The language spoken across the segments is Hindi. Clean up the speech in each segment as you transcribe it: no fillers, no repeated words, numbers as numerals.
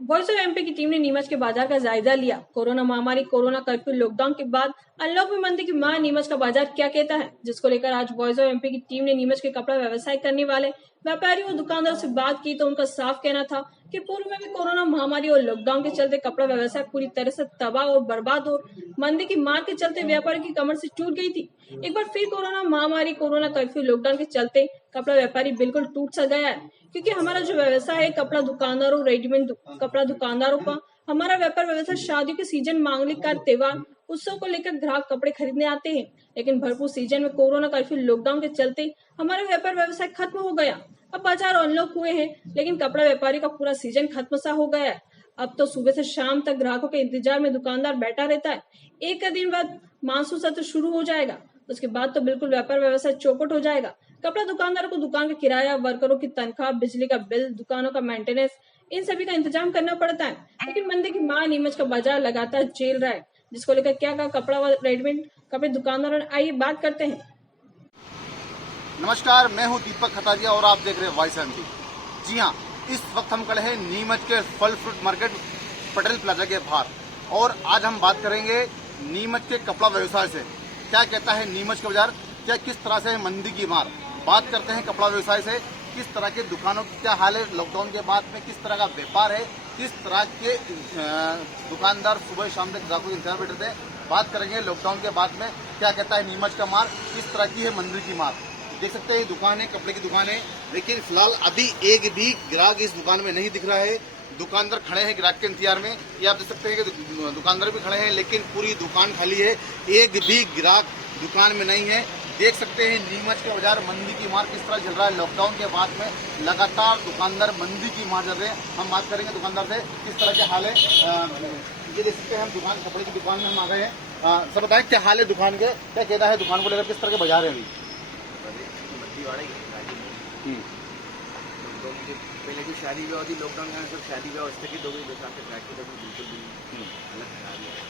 वॉइस ऑफ एमपी की टीम ने नीमच के बाजार का जायजा लिया। कोरोना महामारी, कोरोना कर्फ्यू, लॉकडाउन के बाद अनलॉक में मंदी की मार नीमच का बाजार क्या कहता है, जिसको लेकर आज वॉइस ऑफ एमपी की टीम ने नीमच के कपड़ा व्यवसाय करने वाले व्यापारियों और दुकानदारों से बात की तो उनका साफ कहना था कि पूर्व में भी कोरोना महामारी और लॉकडाउन के चलते कपड़ा व्यवसाय पूरी तरह से तबाह और बर्बाद और मंदी की मार के चलते व्यापारियों की कमर से टूट गई थी। एक बार फिर कोरोना महामारी, कोरोना कर्फ्यू, लॉकडाउन के चलते कपड़ा व्यापारी बिल्कुल टूट सा गया है, क्योंकि हमारा जो व्यवसाय है कपड़ा दुकानदारों, रेडीमेड कपड़ा दुकानदारों का हमारा व्यापार व्यवसाय शादियों के सीजन, मांगलिक कार्य, त्योहार, उत्सव को लेकर ग्राहक कपड़े खरीदने आते हैं। लेकिन भरपूर सीजन में कोरोना कर्फ्यू, लॉकडाउन के चलते हमारा व्यापार व्यवसाय खत्म हो गया। अब बाजार अनलॉक हुए हैं, लेकिन कपड़ा व्यापारी का पूरा सीजन खत्म सा हो गया है। अब तो सुबह से शाम तक ग्राहकों के इंतजार में दुकानदार बैठा रहता है। एक दिन बाद मानसून सत्र शुरू हो जाएगा, उसके बाद तो बिल्कुल व्यापार व्यवसाय चौपट हो जाएगा। कपड़ा दुकानदारों को दुकान का किराया, वर्करों की तनख्वाह, बिजली का बिल, दुकानों का मेंटेनेंस, इन सभी का इंतजाम करना पड़ता है। लेकिन मंदी की मार नीमच का बाजार लगातार झेल रहा है, जिसको लेकर क्या कहा कपड़ा व रेडीमेड कपड़े दुकानदारों ने, आइए बात करते हैं। नमस्कार, मैं हूं दीपक खतारिया और आप देख रहे हैं वॉइस एमपी। जी हां, इस वक्त हम खड़े हैं नीमच के फल फ्रूट मार्केट पटेल प्लाजा के बाहर और आज हम बात करेंगे नीमच के कपड़ा व्यवसाय से। क्या कहता है नीमच का बाजार, क्या किस तरह से है मंदी की मार। बात करते हैं कपड़ा व्यवसाय से, किस तरह के दुकानों की क्या हाल है, लॉकडाउन के बाद में किस तरह का व्यापार है, किस तरह के दुकानदार सुबह शाम तक ग्राहकों के इंतजार में बैठे थे। बात करेंगे लॉकडाउन के बाद में क्या कहता है नीमच का मार, किस तरह की है मंदी की मार। देख सकते हैं ये दुकान है, कपड़े की दुकान है, लेकिन फिलहाल अभी एक भी ग्राहक इस दुकान में नहीं दिख रहा है। दुकानदार खड़े हैं ग्राहक के इंतजार में। ये आप देख सकते हैं कि दुकानदार भी खड़े हैं, लेकिन पूरी दुकान खाली है, एक भी ग्राहक दुकान में नहीं है। देख सकते हैं नीमच के बाजार मंदी की मार किस तरह चल रहा है। लॉकडाउन के बाद में लगातार दुकानदार मंदी की मार चल रहे हैं। हम बात करेंगे दुकानदार से किस तरह के हाल है। ये देख सकते हैं हम दुकान, कपड़े की दुकान में हम आ गए हैं। सर बताएं क्या हाल है दुकान के, क्या कहता है दुकान को लेकर, किस तरह के बाजार है अभी। पहले की शादी ब्याह होती, लॉकडाउन के सब शादी ब्याह स्थगित हो गई, 2 साल से ट्रैक्टर तो बिल्कुल भी अलग खराब है।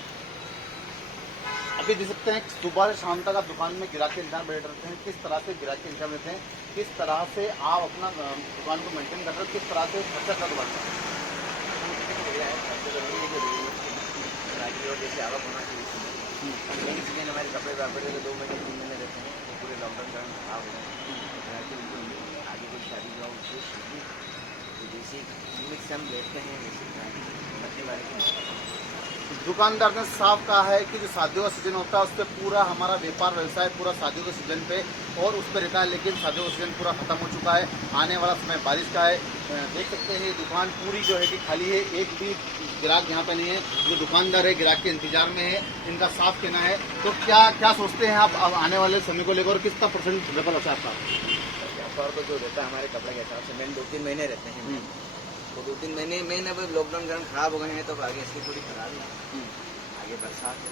अभी देख सकते हैं सुबह से शाम तक आप दुकान में गिराक के इंतजार बैठ रहते हैं। किस तरह से गिराक के इंतजार रहते हैं, किस तरह से आप अपना दुकान को मेंटेन कर रहे हो, किस तरह से खर्चा कर बढ़ता है। जैसे आवक होना चाहिए, सीजन हमारे कपड़े व्यापारी 2 महीने 3 महीने रहते हैं, तो पूरे लॉकडाउन कारण खराब हो गए। आगे कोई शादी ब्याह उससे जैसे लिमिट से हम लेते हैं, वैसे दुकानदार ने साफ कहा है कि जो शादियों का सीजन होता है उस पर पूरा हमारा व्यापार व्यवसाय पूरा शादियों के सीजन पे और उस पर रहता है, लेकिन शादियों का सीजन पूरा खत्म हो चुका है। आने वाला समय बारिश का है। देख सकते हैं ये दुकान पूरी जो है कि खाली है, एक भी ग्राहक यहाँ पे नहीं है। जो दुकानदार है ग्राहक के इंतजार में है, इनका साफ कहना है। तो क्या क्या सोचते हैं आप अब आने वाले समय को लेकर, कितना % व्यापार होता है आपका। व्यापार तो जो रहता है हमारे कपड़े के हिसाब से मैंने 2-3 महीने रहते हैं, तो 2-3 महीने में अब लॉकडाउन कारण खराब हो गए हैं, तो आगे इसकी थोड़ी खराब है। आगे बरसात है,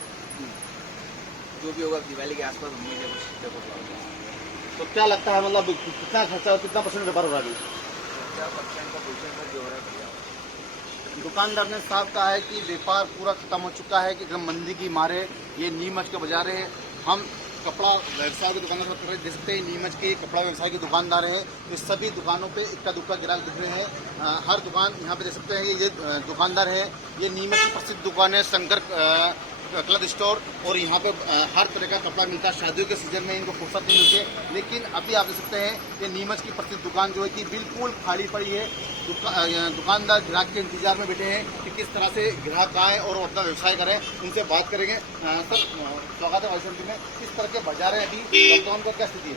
जो भी होगा दिवाली के आसपास उम्मीद है कुछ। तो क्या लगता है मतलब कितना खर्चा, कितना % व्यापार हो रहा है। 50% का पोजिशन पर जो हो रहा है। दुकानदार ने साफ कहा है कि व्यापार पूरा खत्म हो चुका है, कि एकदम मंदी की मारे ये नीमच के बाजार है। हम कपड़ा व्यवसाय की दुकानों पर देख सकते हैं, नीमच के कपड़ा व्यवसाय के दुकानदार हैं। तो सभी दुकानों पे इक्का दुक्का ग्राहक दिख रहे हैं। हर दुकान यहाँ पे देख सकते हैं ये दुकानदार है। ये नीमच की प्रसिद्ध दुकान है शंकर क्लॉथ स्टोर, और यहाँ पे हर तरह का कपड़ा मिलता है। शादियों के सीजन में इनको फुर्सत नहीं मिलती, लेकिन अभी आप देख सकते हैं ये नीमच की प्रसिद्ध दुकान जो है कि बिल्कुल खाली पड़ी है। दुकानदार ग्राहक के इंतजार में बैठे हैं कि किस तरह से ग्राहक आए और अपना व्यवसाय करें। उनसे बात करेंगे। सर स्वागत है वॉइस एमपी में। किस तरह के बाजार है अभी, लॉकडाउन का क्या स्थिति है।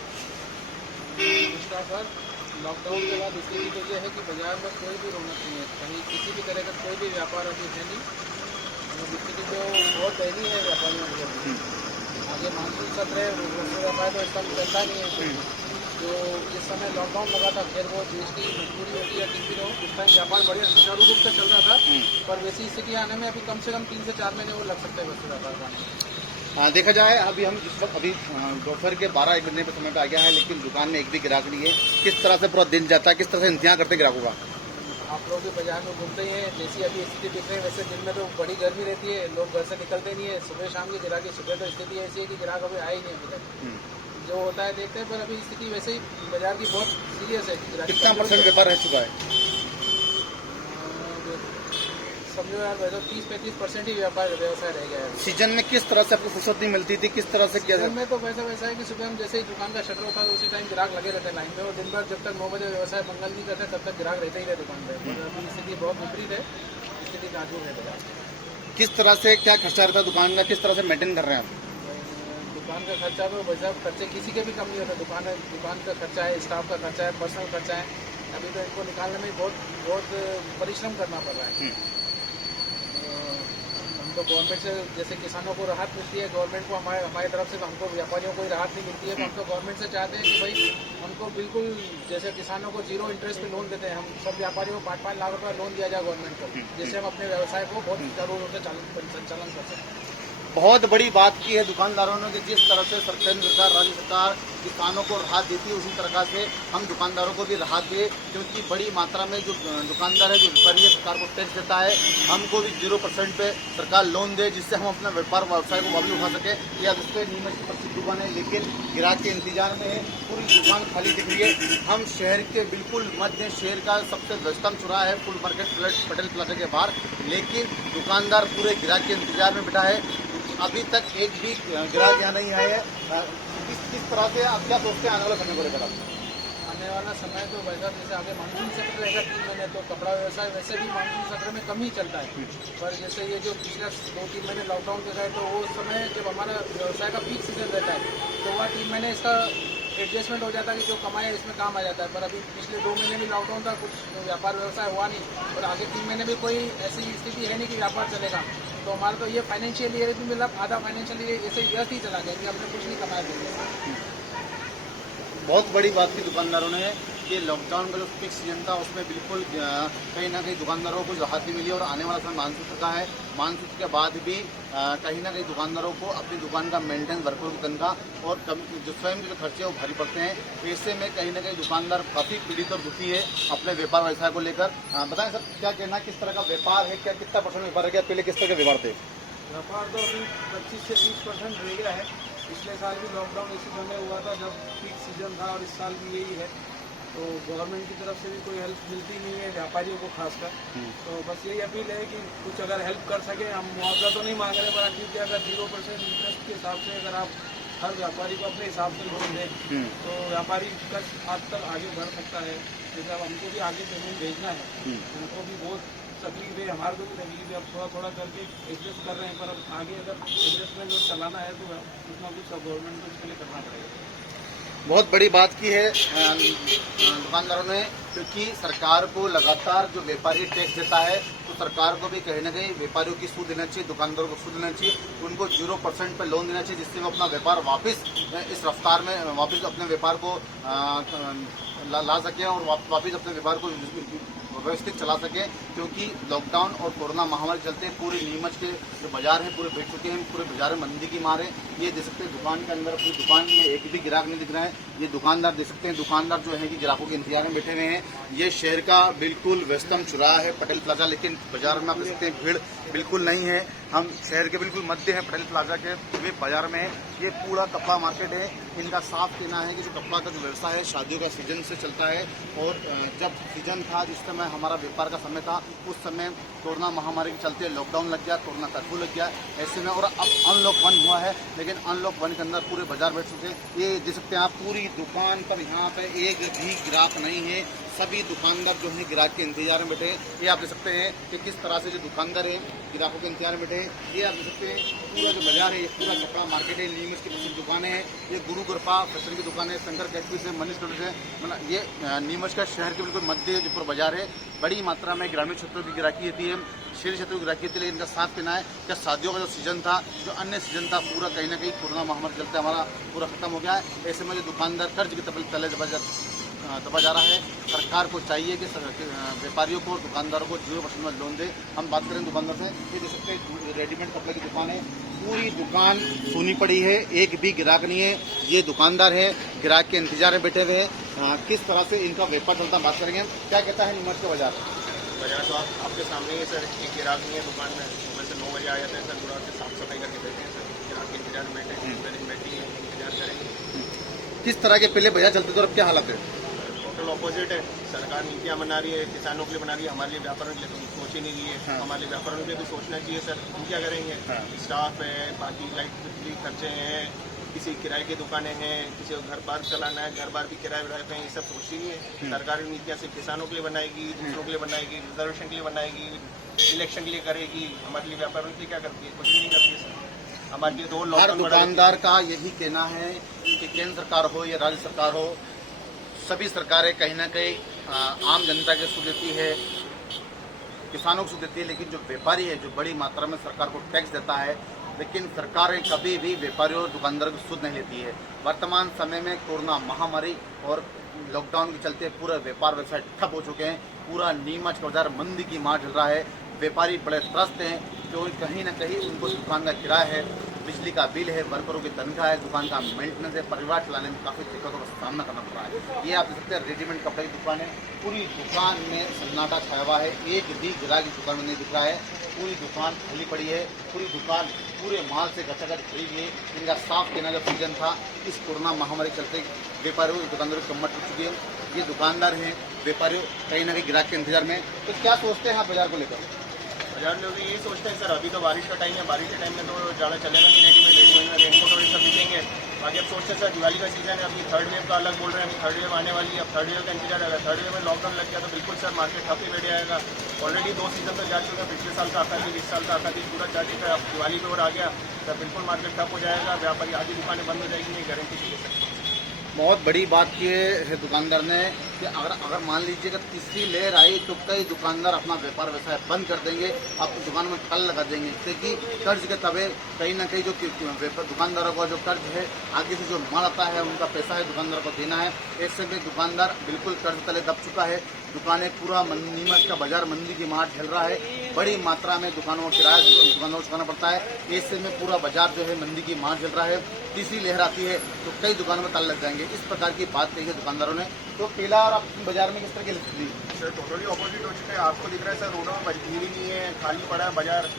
नमस्कार सर, लॉकडाउन के बाद स्थिति तो यह है कि बाजार में कोई भी रौनक नहीं है, कहीं किसी भी तरह का कोई भी व्यापार अभी है नहीं। स्थिति तो बहुत दयनीय है व्यापारियों के। आगे मानसून सत्र है, व्यापार तो इसका चलता नहीं है। जो जिस समय लॉकडाउन लगा था, फिर वो देश की मजबूरी होती है किसी को, उस टाइम व्यापार बढ़िया सुचारू रूप से चल रहा था, पर वैसी स्थिति आने में अभी कम से कम 3 से 4 महीने वो लग सकते हैं वैसे व्यापार का। देखा जाए अभी हम जिस वक्त अभी दोपहर के 12-1 बजने के समय पे आ गया है, लेकिन दुकान में एक भी ग्राहक नहीं है। किस तरह से पूरा दिन जाता है, किस तरह से इंतजार करते हैं ग्राहकों का। आप लोग भी बाजार में घूमते हैं, जैसी अभी स्थिति दिख रही है वैसे दिन में तो बड़ी गर्मी रहती है, लोग घर से निकलते नहीं है। सुबह शाम की ग्राहक, सुबह तो स्थिति ऐसी है कि ग्राहक अभी आए ही नहीं अभी तक। जो होता है देखते हैं, पर अभी स्थिति वैसे ही बाजार की बहुत सीरियस है। कितना % व्यापार रह चुका है। समझो यार वैसे 30-35% ही व्यवसाय रह गया है। सीजन में किस तरह से आपको फुर्सत नहीं मिलती थी, किस तरह से किया सीजन जाता? में तो वैसा है कि सुबह हम जैसे ही दुकान का शटर होता है उसी टाइम ग्राहक लगे रहते हैं लाइन में, और दिन भर जब तक 9 बजे व्यवसाय बंगाल नहीं करते तब तक ग्राहक रहते ही रहे दुकान पे। और अभी स्थिति बहुत विपरीत है, स्थिति नाजुक है बाजार में। किस तरह से क्या खर्चा रहता है दुकान का, किस तरह से मेंटेन कर रहे हैं आप? दुकान का खर्चा तो वैसा खर्चे किसी के भी कम नहीं होता। दुकान का खर्चा है, स्टाफ का खर्चा है, पर्सनल खर्चा है। अभी तो इनको निकालने में बहुत परिश्रम करना पड़ रहा है। हम तो गवर्नमेंट से जैसे किसानों को राहत मिलती है, गवर्नमेंट को हमारी तरफ से तो हमको व्यापारियों को राहत नहीं मिलती है, तो हम तो गवर्नमेंट से चाहते हैं कि भाई हमको बिल्कुल जैसे किसानों को 0 इंटरेस्ट पे लोन देते हैं, हम सब व्यापारियों को 5-5 लाख रुपये लोन दिया जाए गवर्नमेंट को, जिससे हम अपने व्यवसाय को बहुत सुचारू रूप से संचालन कर सकते हैं। बहुत बड़ी बात की है दुकानदारों ने कि जिस तरह से केंद्र सरकार, राज्य सरकार किसानों को राहत देती है, उसी तरह से हम दुकानदारों को भी राहत दें, क्योंकि बड़ी मात्रा में जो दुकानदार है, जो व्यापारी है, सरकार को टैक्स देता है, हमको भी 0% पे सरकार लोन दे, जिससे हम अपना व्यापार व्यवसाय को वापस उठा सके। या जिससे नीमच की प्रसिद्ध दुकान है, लेकिन ग्राहक के इंतजार में है, पूरी दुकान खाली दिख रही है। हम शहर के बिल्कुल मध्य, शहर का सबसे व्यस्तम चौराहा है फुल मार्केट पटेल प्लाजा के बाहर, लेकिन दुकानदार पूरे ग्राहक के इंतजार में बैठा है। अभी तक एक भी ग्राहक यहाँ नहीं आए हैं। किस तरह से आप क्या सोचते हैं आने वाला समय को लेकर? आने वाला समय तो वैसा जैसे आगे मानसून सत्र रहेगा 3 महीने, तो कपड़ा व्यवसाय वैसे भी मानसून सत्र में कम ही चलता है। पर जैसे ये जो पिछले 2-3 महीने लॉकडाउन के गए, तो वो समय जब हमारा व्यवसाय का पीक सीजन रहता है, तो वह 3 महीने इसका एडजस्टमेंट हो जाता है कि जो कमाई है इसमें काम आ जाता है। पर अभी पिछले 2 महीने भी लॉकडाउन था, कुछ व्यापार व्यवसाय हुआ नहीं, और आगे 3 महीने में कोई ऐसी स्थिति है नहीं कि व्यापार चलेगा। तो हमारा तो ये फाइनेंशियल ईयर भी मतलब आधा फाइनेंशियल ईयर ऐसे व्यस्त ही चला गया कि हमने कुछ नहीं कमाया देंगे। बहुत बड़ी बात की दुकानदारों ने कि लॉकडाउन का जो पीक सीजन था उसमें बिल्कुल कहीं ना कहीं दुकानदारों को राहत भी मिली, और आने वाला समय मानसून का है, मानसून के बाद भी कहीं ना कहीं दुकानदारों को अपनी दुकान का मेंटेनेंस, वर्करों की तनख्वाह और जो स्वयं के जो खर्चे वो भारी पड़ते हैं। ऐसे में कहीं ना कहीं दुकानदार काफ़ी पीड़ित और दुखी है अपने व्यापार व्यवसाय को लेकर। बताएं सर, क्या कहना, किस तरह का व्यापार है, क्या कितना % व्यापार है, क्या पहले किस तरह के व्यापार थे? व्यापार तो अभी 25 से 30% रह गया है। पिछले साल भी लॉकडाउन इसी समय हुआ था जब पीक सीजन था, और इस साल भी यही है। तो गवर्नमेंट की तरफ से भी कोई हेल्प मिलती नहीं है व्यापारियों को खासकर। तो बस यही अपील है कि कुछ अगर हेल्प कर सके, हम मुआवजा तो नहीं मांग रहे, पर क्योंकि अगर 0% इंटरेस्ट के हिसाब से अगर आप हर व्यापारी को अपने हिसाब से लोन दें, तो व्यापारी का आज तक आगे बढ़ सकता है। जैसे अब हमको भी आगे पेमेंट भेजना है, उनको भी बहुत तकलीफ है, हमारे को भी तकलीफ है। अब थोड़ा थोड़ा करके एडजस्ट कर रहे हैं, पर अब आगे अगर एडजस्टमेंट चलाना है तो कुछ ना कुछ गवर्नमेंट को इसके लिए करना पड़ेगा। बहुत बड़ी बात की है दुकानदारों ने, क्योंकि सरकार को लगातार जो व्यापारी टैक्स देता है, तो सरकार को भी कहीं ना कहीं व्यापारियों की सूद देना चाहिए, दुकानदारों को सूद देना चाहिए, उनको 0% पर लोन देना चाहिए, जिससे वो अपना व्यापार वापस इस रफ्तार में वापस अपने व्यापार को ला सकें और वापस अपने व्यापार को व्यवस्थित चला सके। क्योंकि लॉकडाउन और कोरोना महामारी चलते पूरे नीमच के जो बाजार है पूरे बैठ चुके हैं, पूरे बाजार में मंदी की मार है। ये देख सकते हैं दुकान के अंदर, अपनी दुकान में एक भी ग्राहक नहीं दिख रहा है। ये दुकानदार देख सकते हैं, दुकानदार जो है कि ग्राहकों के इंतजार में बैठे हुए हैं। ये शहर का बिल्कुल व्यस्तम चौराहा है पटेल प्लाजा, लेकिन बाजार में आप देख सकते हैं भीड़ बिल्कुल नहीं है। हम शहर के बिल्कुल मध्य है पटेल प्लाजा के, वे बाजार में ये पूरा कपड़ा मार्केट है। इनका साफ कहना है कि जो कपड़ा का जो व्यवसाय है शादियों का सीजन से चलता है, और जब सीजन था, जिस समय हमारा व्यापार का समय था, उस समय कोरोना महामारी के चलते लॉकडाउन लग गया, कोरोना कर्फ्यू लग गया ऐसे में, और अब अनलॉक 1 हुआ है, लेकिन अनलॉक 1 के अंदर पूरे बाजार बैठ चुके हैं। ये देख सकते हैं आप, पूरी दुकान पर यहाँ पे एक भी ग्राहक नहीं है, सभी दुकानदार जो है ग्राहक के इंतजार में बैठे हैं। ये आप देख सकते हैं कि किस तरह से जो दुकानदार है ग्राहकों के इंतजार में बैठे हैं। ये आप देख सकते हैं पूरा जो बाजार है, ये पूरा कपड़ा मार्केट है, नीमच की प्रसिद्ध दुकानें हैं, ये गुरु कृपा फैशन की दुकान है, शंकर कैटफिश है, मनीष कलर है, मतलब ये नीमच का शहर के बिल्कुल मध्य जो पूरा बाजार है। बड़ी मात्रा में ग्रामीण क्षेत्रों की ग्राहकी होती है, शहरी क्षेत्रों की ग्राहकी होती है, लेकिन इनका साफ कहना है कि शादियों का जो सीजन था, जो अन्य सीजन था, पूरा कहीं ना कहीं कोरोना महामारी चलते हमारा पूरा खत्म हो गया है। ऐसे में जो दुकानदार कर्ज के तले दबा जा रहा है। सरकार को चाहिए कि व्यापारियों को, दुकानदारों को 0% में लोन दे। हम बात करें दुकानदार से, ये देख सकते हैं रेडीमेड कपड़े की दुकान है, पूरी दुकान सूनी पड़ी है, एक भी ग्राहक नहीं है। ये दुकानदार है, ग्राहक के इंतजार में बैठे हुए हैं। किस तरह से इनका व्यापार चलता बात करेंगे। क्या कहता है नीमच का बाजार? बाजार तो आपके सामने ही सर, एक ग्राहक नहीं है दुकान में। सुबह से 9 बजे आ जाते हैं सर, पूरा से साफ सफाई करके बैठे हैं सर, ग्राहक के इंतजार में बैठे हैं, बैठी है, इंतजार करेंगे। किस तरह के पहले बाजार चलते थे और अब क्या हालत है? टोटल ऑपोजिट है। सरकार नीतियाँ बना रही है, किसानों के लिए बना रही है, हमारे लिए व्यापारियों के लिए तो सोच ही नहीं रही है। हमारे लिए व्यापारियों के लिए भी सोचना चाहिए सर, हम क्या करेंगे? स्टाफ है, बाकी लाइट बिजली खर्चे हैं, किसी किराए की दुकानें हैं, किसी को घर बार चलाना है, घर बार भी किराए पे हैं, ये सब सोच रही है। सरकारी नीतियाँ सिर्फ किसानों के लिए बनाएगी, दूसरों के लिए बनाएगी, रिजर्वेशन के लिए बनाएगी, इलेक्शन के लिए करेगी, हमारे लिए व्यापारियों के लिए क्या करती है? कुछ भी नहीं करती है सर। हमारे लिए तो हर लॉकडाउन दुकानदार का यही कहना है कि केंद्र सरकार हो या राज्य सरकार हो, सभी सरकारें कहीं ना कहीं आम जनता के सुख देती है, किसानों को सुख देती है, लेकिन जो व्यापारी है, जो बड़ी मात्रा में सरकार को टैक्स देता है, लेकिन सरकारें कभी भी व्यापारियों और दुकानदारों की सुध नहीं लेती है। वर्तमान समय में कोरोना महामारी और लॉकडाउन के चलते पूरा व्यापार व्यवसाय ठप हो चुके हैं, पूरा नीमच का बाजार मंदी की मार चल रहा है। व्यापारी बड़े त्रस्त हैं, जो कहीं ना कहीं उनको दुकान का किराया है, बिजली का बिल है, वर्करों की तनख्वाह है, दुकान का मेंटेनेंस है, परिवार चलाने में काफ़ी दिक्कतों का सामना करना पड़ रहा है। ये आप देख सकते हैं रेडीमेड कपड़े की दुकान है, पूरी दुकान में सन्नाटा छाया हुआ है, एक भी ग्राहक की दुकान में नहीं दिख रहा है, पूरी दुकान खाली पड़ी है, पूरी दुकान पूरे माल से गचागच भरी हुई है। इनका साफ कहना जो सीजन था, इस कोरोना महामारी के चलते व्यापारियों दुकानदारों की कमर टूट चुकी है। ये दुकानदार हैं, व्यापारियों कहीं ना कहीं ग्राहक के इंतजार में, तो क्या सोचते हैं आप बाजार को लेकर? बाजार लोग यही सोचते हैं सर, अभी तो बारिश का टाइम है, बारिश के टाइम में तो ज़्यादा चलेगा नहीं, रेडीमेड में रेनकोट और ये सब बिकेंगे। बाकी अब सोचते हैं सर, दिवाली का सीजन है, अभी थर्ड वेव का अलग बोल रहे हैं, अभी थर्ड वेव आने वाली है, अब थर्ड वेव का इंतजार है। थर्ड वेव में लॉकडाउन लग गया तो बिल्कुल सर मार्केट ठप ही बैठ जाएगा। ऑलरेडी 2 सीजन तो जा चुका है, पिछले साल का आखिरी, इस साल का आखिरी पूरा जा चुका है, अब दिवाली पे और आ गया तो बिल्कुल मार्केट ठप हो जाएगा, व्यापारी आधी दुकानें बंद हो जाएगी, नहीं गारंटी ले सकते। बहुत बड़ी बात की है दुकानदार ने कि अगर मान लीजिए कि तीसरी लहर आई तो कई दुकानदार अपना व्यापार व्यवसाय बंद कर देंगे, अपनी दुकान में ठल लगा देंगे, इससे कि कर्ज के तबे कहीं ना कहीं जो दुकानदारों का जो कर्ज है, आगे से जो माल आता है, उनका पैसा है दुकानदार को देना है। ऐसे में दुकानदार बिल्कुल कर्ज तले दब चुका है, दुकानें पूरा नीमच का बाजार मंदी की मार झेल रहा है, बड़ी मात्रा में दुकानों का किराया दुकानों को चुकाना पड़ता है। ऐसे में पूरा बाजार जो है मंदी की मार झेल रहा है। तीसरी लहर आती है तो कई दुकानों में ताले लग जाएंगे, इस प्रकार की बात कही है दुकानदारों ने। तो पीला और अपने बाजार में किस तरह की स्थिति? सर टोटली ऑपोजिट हो चुका है, आपको दिख रहा है सर, रोडों में भीड़ ही नहीं है, खाली पड़ा है बाजार।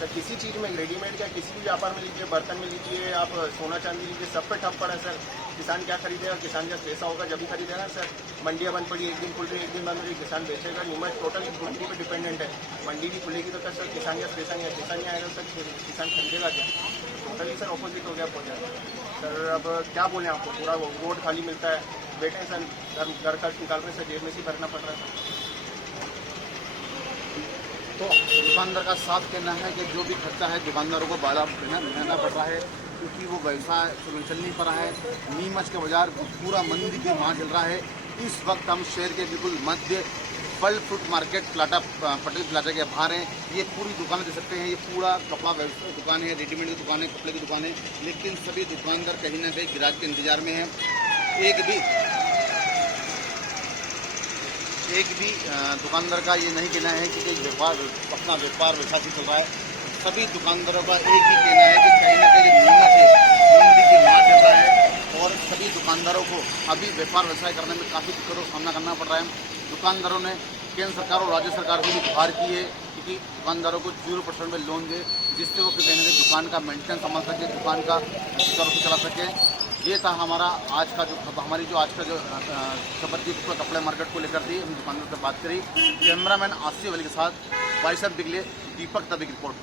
सर किसी चीज़ में, रेडीमेड का किसी भी व्यापार में लीजिए, बर्तन में लीजिए, आप सोना चांदी लीजिए, सब पे ठप पड़ा है सर। किसान क्या खरीदेगा? किसान जब पैसा होगा जब भी खरीदेगा सर। मंडियाँ बंद पड़ी, एक दिन खुल रही है, एक दिन बंद हो रही, किसान बेचेगा। नीमच टोटली मंडी पर डिपेंडेंट है, मंडी भी खुलेगी तो क्या सर किसान का पैसा नहीं है, पैसा नहीं आएगा सर किसान खरीदेगा क्या? टोटली सर ऑपोजिट हो गया बाजार सर। अब क्या बोलें आपको, पूरा रोड खाली मिलता है, बैठे सर घर खर्च निकाल रहे हैं सर, जेब में से भरना पड़ रहा है सर। तो दुकानदार का साफ कहना है कि जो भी खर्चा है दुकानदारों को बाला महंगा पड़ रहा है, क्योंकि वो व्यवसाय चल नहीं पा रहा है। नीमच का बाजार पूरा मंदी की मार चल रहा है। इस वक्त हम शहर के बिल्कुल मध्य फल फ्रूट मार्केट पटेल प्लाजा के बाहर हैं। ये पूरी दुकानें देख सकते हैं, ये पूरा कपड़ा दुकान है, रेडीमेड की दुकान है, कपड़े की दुकान है, लेकिन सभी दुकानदार कहीं ना कहीं ग्राहक के इंतजार में हैं। एक भी दुकानदार का ये नहीं कहना है कि अपना व्यापार वैसा ही चल रहा है। सभी दुकानदारों का एक ही कहना है कि कहीं ना कहीं नीमच है, मंदी की मार चल रहा है और सभी दुकानदारों को अभी व्यापार व्यवसाय करने में काफ़ी दिक्कतों का सामना करना पड़ रहा है। दुकानदारों ने केंद्र सरकार और राज्य सरकार को भी गुहार की है कि दुकानदारों को 0% में लोन दे, जिससे वो कहीं ना कहीं दुकान का मेंटेनेंस संभाल सके, दुकान का सुचारू चला सके। ये था हमारा आज का जो खबर थी कपड़े मार्केट को लेकर थी। हम दुकानदार से बात करी। कैमरामैन आसिफ अली के साथ भाई साहब बिगले, दीपक तबी की रिपोर्ट।